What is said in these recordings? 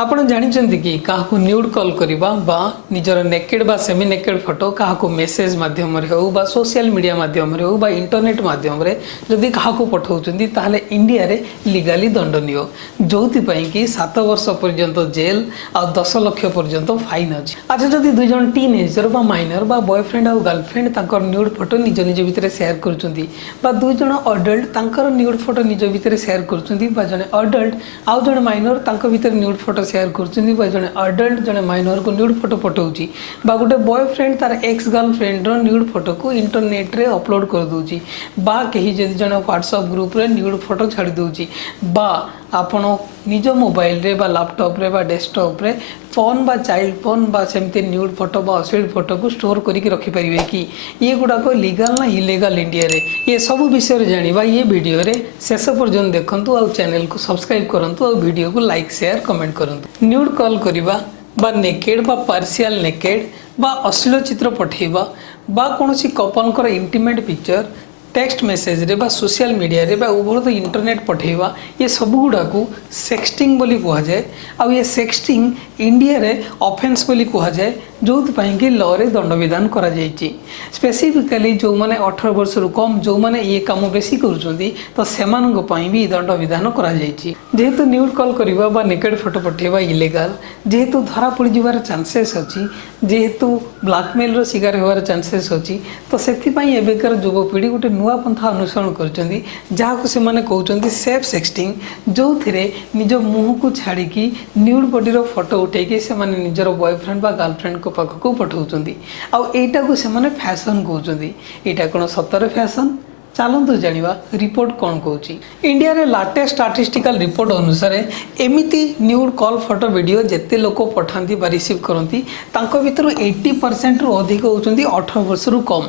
आपण जानिचंती कि काहाकू nude call करिबा बा निजर नेकेड बा सेमी नेकेड फोटो काहाकू मेसेज माध्यम रे हो बा सोशल मीडिया माध्यम रे हो बा इंटरनेट माध्यम रे जदि काहाकू पठाउचंती ताहले इंडिया रे लीगली दंडनीय जोथि पई कि 7 वर्ष पर्यंत जेल आ 10 लाख पर्यंत फाइन अछि। अच्छा जदि दुई जन टीनेजर बा माइनर बा बॉयफ्रेंड आ गर्लफ्रेंड तांकर न्यूड फोटो निज निज भितर शेयर करचंती बा दुई जन अडल्ट तांकर न्यूड फोटो निज भितर शेयर करचंती बा जने अडल्ट आ जने माइनर तांकर भितर न्यूड फोटो शेयर करचंदी बा जने अडल्ट जने माइनर को न्यूड फोटो पठाउची बा गोटे बॉयफ्रेंड तार एक्स गर्लफ्रेंड रो न्यूड फोटो को इंटरनेट रे अपलोड कर दोची बा कहीं जदि जने व्हाट्सएप ग्रुप रे न्यूड फोटो छाड़ी दोची बा आपण निज मोबाइल रे बा लैपटॉप रे बा डेस्कटॉप रे फोन बा चाइल्ड फोन बा सेमती न्यूड फोटो बा अश्लील फोटो को स्टोर करके रखि परिबे कि ये गुडा को लीगल ना इलीगल इंडिया रे ये सब विषय रे जानिबा ये वीडियो रे शेष पर्यंत देखंतु आ चैनल को सब्सक्राइब करंतु आ वीडियो को लाइक शेयर कमेंट करंतु। न्यूड कॉल करिबा बा नेकेड बा पार्शियल नेकेड बा अश्लील चित्र पठेबा बा कोनोसी कपल कर इंटीमेट पिक्चर टेक्स्ट मेसेज रे बा सोशल मीडिया रे बा ओवर द इंटरनेट पठेबा ये सब गुडा को सेक्सटिंग बोली कहा जाए आ ये सेक्सटिंग इंडिया रे ऑफेंस बोली कहा जाए जो कि लॉ रे दंड विधान करा जायछि। स्पेसिफिकली जो माने 18 वर्ष रु कम जो माने ये काम बेसी करूछंती तो सेमानन पई भी दंड विधान करा जायछि। जेहेतु न्यूड कॉल करिबा बा नेकेड फोटो पठेबा इलीगल जेहेतु धरा पड़ जिवार चांसेस अछि जेहेतु ब्लैकमेल रो शिकार होवार चांसेस अछि तो सेति पई एबेकर युवपीढ़ी गोटे नुआ पंथा अनुसरण करचंदी जहा को से माने कहउचंदी सेफ सेक्सटिंग जो थिरे निज मुंह को छाड़ी की न्यूड बॉडी रो फोटो उठे के से माने निजर बॉयफ्रेंड बा गर्लफ्रेंड को पाख को पठाउचंदी आ एटा को से माने फैशन कहउचंदी एटा कोन सतर फैशन चलतु जानिबा रिपोर्ट कौन कहूँ। इंडिया रे लाटेस्ट स्टैटिस्टिकल रिपोर्ट अनुसार एमिति न्यूड कॉल फोटो वीडियो जिते लोक पठाती बा रिसीव करती भितर 80% रु अधिक होती 18 वर्ष रु कम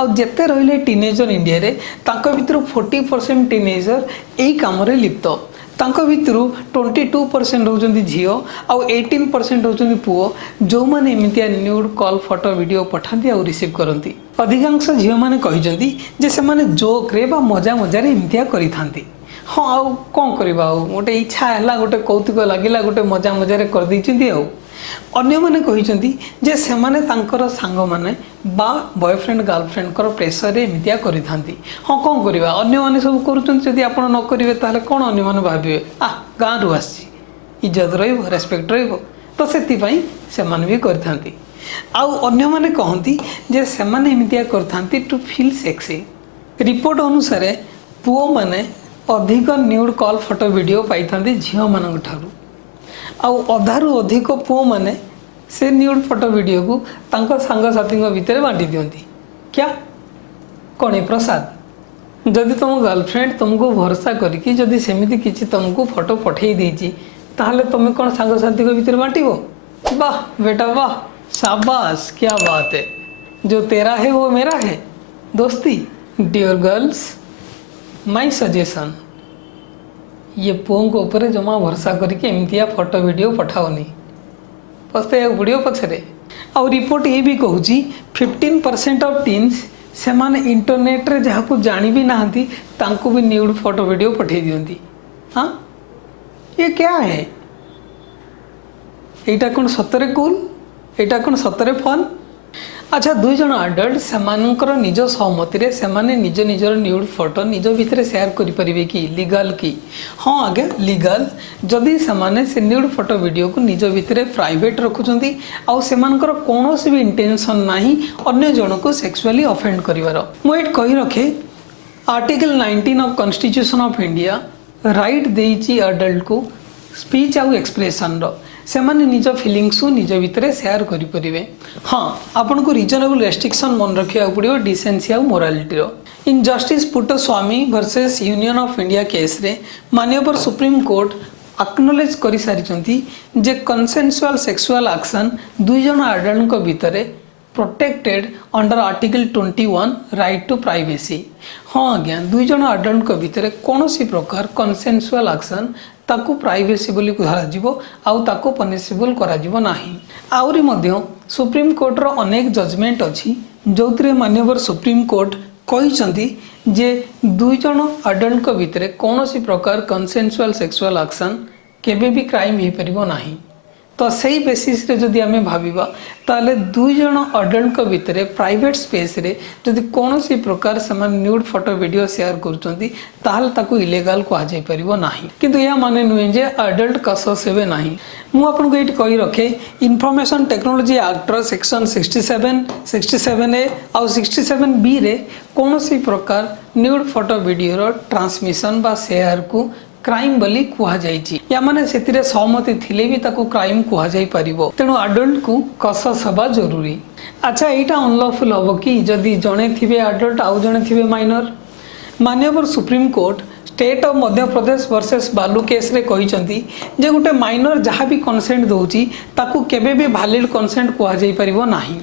आ जिते रहिले टीनेजर इंडिया रे भितर 40% टीनेजर यही काम लिप्त तांको भितर 22% होउचंदी झियो आ 18% होउचंदी पुओ जो माने एमितिया न्यूड कॉल फोटो वीडियो पठाती आ रिसीव करती। अधिकांश झियो माने कहिजंती जे से माने जोक रे बा मजा मजा रे एमितिया करि थांती। हाँ आ कौन करबा आ गोटे इच्छा हैला गोटे कौतुक लागिला गोटे मजा मजा रे कर दैचंती आ अन्य माने कहिचंती जे से माने तांकर सांग माने बा बॉयफ्रेंड गर्लफ्रेंड कर प्रेशर रे एमितिया करि थांती। हाँ कौन करबा अन्य माने सब करूचंती जदि आपण न करिवे ताले कोन अन्य माने भाबिवे आ गाँ रु आसी इज्जत रहिबो रेस्पेक्ट रहिबो तो सेति पई से माने भी करि थांती। आ अन्य माने कहंती जे से माने एमितिया कर थांती टू फील सेक्सी। रिपोर्ट अनुसार पुओ माने अधिक न्यूड कॉल फोटो वीडियो पाई थांती झियो मानक ठारू अधारू अधिक पुओ माने से न्यूड फोटो वीडियो को तांको सांग साथी भितर बांटी दियंती। क्या कौन है प्रसाद जदि तुम गर्लफ्रेंड तुमको भरोसा करके जदि सेमिति किछि तुमको फोटो पठेई देछि ताहले तुम कौन सांग साथी भितर बांटिबो। वाह बेटा वाह शाबाश क्या बात है जो तेरा है वो मेरा है दोस्ती। डियर गर्ल्स माय सजेशन ये पुओं को ऊपर जमा भरोसा करके एमतिया फोटो वीडियो पठाओनी पस्ते वीडियो पछरे। और रिपोर्ट ये भी कहूँ 15% ऑफ टीन्स से माने इंटरनेट रे जहाँ को जानी भी नहांती तांको भी न्यूड फोटो वीडियो पठे दियंती। हाँ ये क्या है एटा कौन सतरे कूल एटा कौन सतरे फन। अच्छा दुई जन अडल्ट सेमानकर निज सहमति रे सेमाने निज निजर न्यूड फोटो निज भितर शेयर करि परिबे कि लीगल की। हाँ आगे लीगल जदि सेमाने से न्यूड फोटो वीडियो को निज भितर प्राइवेट रखुचंती आ सेमानकर कोनोसी भी इंटेंशन नाही अन्य जन को सेक्सुअली ऑफेंड करिवार। मु एट कहि रखे article 19 of constitution of India right देइची अडल्ट को स्पीच आउ एक्सप्रेशन रो से माने निज फीलिंग्स निज भितर शेयर करि परिबे। हाँ आपन को रीजनेबल रेस्ट्रिक्शन मन रखिया पड़ियो डिसेंसी आउ मोरालिटी रो। In Justice Puttaswamy versus Union of India case रे माननीय सुप्रीम कोर्ट एक्नॉलेज करि सारिचंती जे कंसेंसुअल सेक्सुअल एक्शन दुई जन अडल्ट को भितर protected under article 21 right to privacy. हाँ आज्ञा दुई जन अडल्ट को भितर कौन सी प्रकार कंसेंसुअल एक्शन ताकू प्राइवेसी बोली धरा जीवो आउ ताकू पनिशेबल करा जीवो नाही। आउरी मध्य सुप्रीम कोर्ट रो अनेक जजमेंट अछि जोतरे माननीय सुप्रीम कोर्ट कहिसंती जे दुई जन अडल्ट को भितर कौन सी प्रकार कंसेंसुअल सेक्सुअल एक्शन केबे भी क्राइम हो परिबो नाही। तो सही बेसिस रे जदि आमे भाबिबा ताले दुई जण अडल्ट को भितरे प्राइवेट स्पेस रे जदि कोनोसी प्रकार समान न्यूड फोटो वीडियो शेयर करचंती ताल ताकू इलीगल को आ जाय परिबो नाही। किंतु या माने नुहे जे अडल्ट कसस हेबे नाही। मु आपन को एटी कहि रखे information technology act section 67 67A और 67B रे कोनोसी प्रकार न्यूड फोटो वीडियो रो ट्रांसमिशन बा शेयर को क्राइम बोली कुहा जाइछि। या माने सेतिरे सहमति थिले भी ताको क्राइम कुहा जाई परिबो। तेणु अडल्ट को कसस हबा जरूरी। अच्छा एटा अनलॉफुल हबो कि जदि जणे थिबे अडल्ट आउ जणे थिबे माइनर। माननीय Supreme court state of Madhya Pradesh versus बालू केस रे कहिसंती जे गुटे माइनर जहाँ भी कंसेंट दउची ताकू केबे भी वैलिड कंसेंट कुहा जाई परिबो नाही।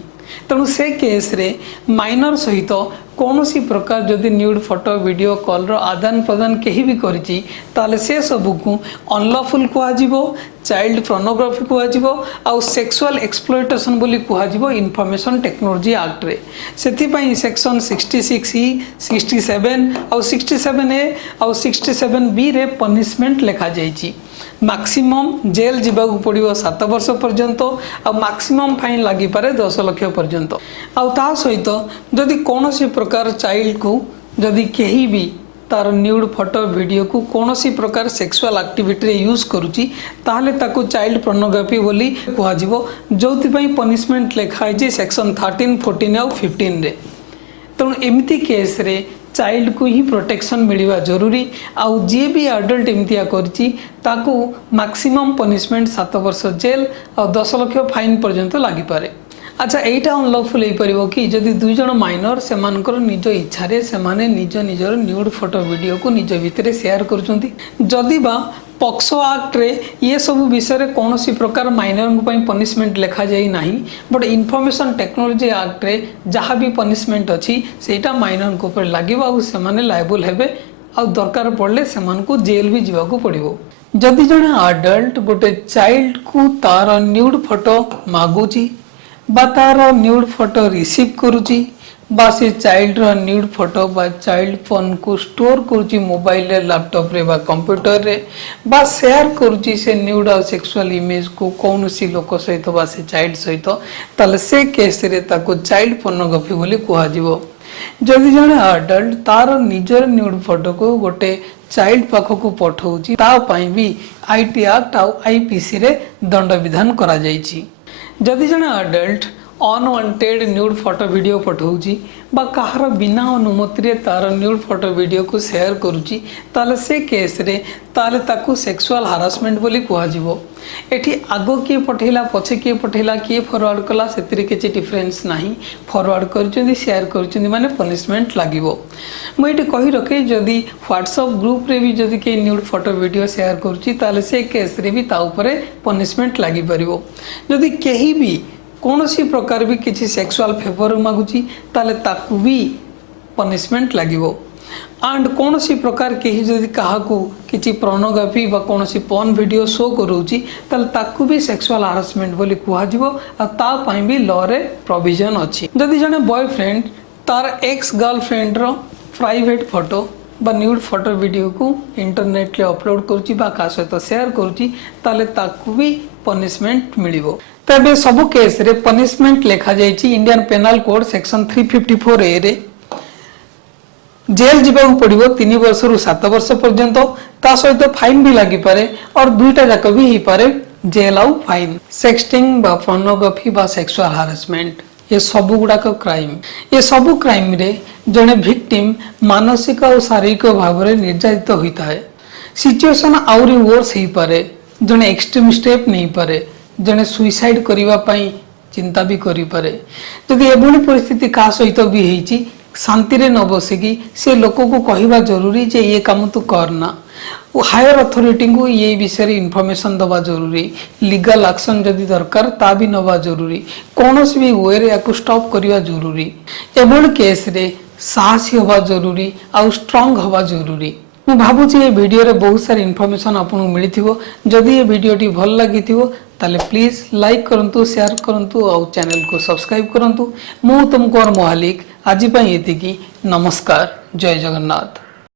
तेणु से केस रे माइनर सहित कौनसी प्रकार जदि न्यूड फोटो वीडियो कॉल रो आदान प्रदान कहीं भी करिछि ताले से सबू को अनलॉफुल कुआजिबो, चाइल्ड पोर्नोग्राफी कुआजिबो और सेक्सुअल एक्सप्लॉयटेशन बोली कुआजिबो इंफॉर्मेशन टेक्नोलॉजी एक्ट रे। सेथि पई सेक्शन 66E 67 और 67A और 67B रे पनिशमेंट लिखा जाइछि। मैक्सिमम जेल जीवाकू पड़ो 7 वर्ष पर्यंत और मैक्सिमम फाइन लगी पारे 10 लाख पर्यंत। आउ ता सहित जदि कौनसी प्रकार चाइल्ड को जदि कहीं भी तार न्यूड फोटो वीडियो को कौनसी प्रकार सेक्सुअल एक्टिविटी रे यूज करुची ताहले ताको चाइल्ड पोर्नोग्राफी बोली कुहाजिबो। जोथि पई पनिशमेंट लिखा है सेक्शन 13 14 और 15 रे। तेणु एमती केस रे चाइल्ड को ही प्रोटेक्शन मिलवा जरूरी। आउ जी भी अडल्ट एमतिया करची ताकू मैक्सिमम पनिशमेंट 7 वर्ष जेल और 10 लाख फाइन पर्यंत लगी पारे। अच्छा एटा अनलॉफुल हो परिबो कि जदि दुई जण माइनर से मानकर निज इच्छा रे से माने निज निजर न्यूड फोटो वीडियो को निज भितरे शेयर करचंती। जदि बा पॉक्सो एक्ट रे ये सब विषय रे कौनसी प्रकार माइनर को पई पनिशमेंट लिखा जाई नाही। बट इंफॉर्मेशन टेक्नोलॉजी एक्ट रे जहाँ भी पनिशमेंट अछि सेटा माइनर को पर लागिबो और से माने लायबल हेबे और दरकार पड़ले से मान को जेल भी जीवा को पड़िबो। जदि जण अडल्ट गोटे चाइल्ड को तार न्यूड फोटो मागुची बा तार न्यूड फोटो रिसीव करुची बा से चाइल्ड रो न्यूड फोटो बा चाइल्ड फोन को स्टोर करुची मोबाइल रे लैपटॉप रे बा कंप्यूटर रे बा शेयर करुची से न्यूड और सेक्सुअल इमेज को कौनसी लोक सहित बा से चाइल्ड सहित ताले से केस रे ताको चाइल्ड पोर्नोग्राफी बोली कुहा जिवो। जदि जण अडल्ट तार निजर न्यूड फोटो को गोटे चाइल्ड पाखक पठाउची ता पई भी आईटी एक्ट और आईपीसी रे दंड विधान करा जाइछि। जदि जण adult unwanted nude photo video पठाउची बा कहार बिना अनुमति रे तार न्यूड फोटो वीडियो को शेयर करुची ताले से केस रे ताले ताकू सेक्सुअल हारासमेंट बोली कुहा जिवो। एठी आगो किए पठेला पछे किए पठेला किए फॉरवर्ड कला सेतिरे किछि डिफरेंस नाही। फॉरवर्ड करचंदी शेयर करचंदी माने पनिशमेंट लागिवो। मु एठी कहि रखे जदि व्हाट्सएप ग्रुप रे भी जदि के न्यूड फोटो वीडियो शेयर करुची ताले से केस रे भी ता ऊपर पनिशमेंट लागि परिवो। जदि केही भी कौनसी प्रकार भी किसी सेक्सुअल फेवर मागुची ताले ताकू भी पनिशमेंट लागिवो। एंड कौनसी प्रकार कहीं जदि काहाकू किसी पोर्नोग्राफी बा कौनसी पॉर्न वीडियो शो करूची ताले ताकू भी सेक्सुअल हारासमेंट बोली कुहा जिवो आ ता पई भी लॉ रे प्रोविजन अछि। जदि जने बॉयफ्रेंड तार एक्स गर्लफ्रेंड रो प्राइवेट फोटो बा न्यूड फोटो वीडियो को इंटरनेट रे अपलोड करूची बा का सहित शेयर करूची ताले ताकू भी पनिशमेंट मिलिवो। तबे सब केस रे पनिशमेंट लिखा जाइछि Indian panel code section 354A रे जेल जीवाकू पड़िबो 3 वर्ष रु 7 वर्ष पर्यंत ता सहित फाइन भी लागि पारे और दुईटा जाक भी ही पारे जेल आउ फाइन। सेक्सटिंग बा पोर्नोग्राफी बा सेक्सुअल हारासमेंट ये सब गुड़ाक क्राइम। ये सब क्राइम रे जने विक्टिम मानसिक और शारीरिक भाव में निर्यातित होता है। सिचुएशन आउरी वर्स ही पारे जने एक्सट्रीम स्टेप नहीं पारे जने सुइसाइड करिवा पई चिंता भी करि पारे। जदि एभली परिस्थिति का सहित भी हेची शांति रे न बसिकी से लोक को कहिबा जरूरी जे ये काम तू करना। हायर अथॉरिटी को ये विषय इनफॉरमेशन दवा जरूरी। लीगल एक्शन जदि दरकार ता भी नवा जरूरी। कौनसी भी वे रे याकू स्टॉप करिवा जरूरी। एभली केस रे साहसी होवा जरूरी और स्ट्रांग होवा जरूरी। मु भाबुची ये वीडियो रे बहुत सारी इनफॉरमेशन आपन मिली थिबो। जदि ये वीडियो टी भल लागि थिबो ताले प्लीज लाइक करंतु शेयर करंतु और चैनल को सब्सक्राइब करंतु। मु तुमको मोहालिक आज पई एतिकी। नमस्कार। जय जगन्नाथ।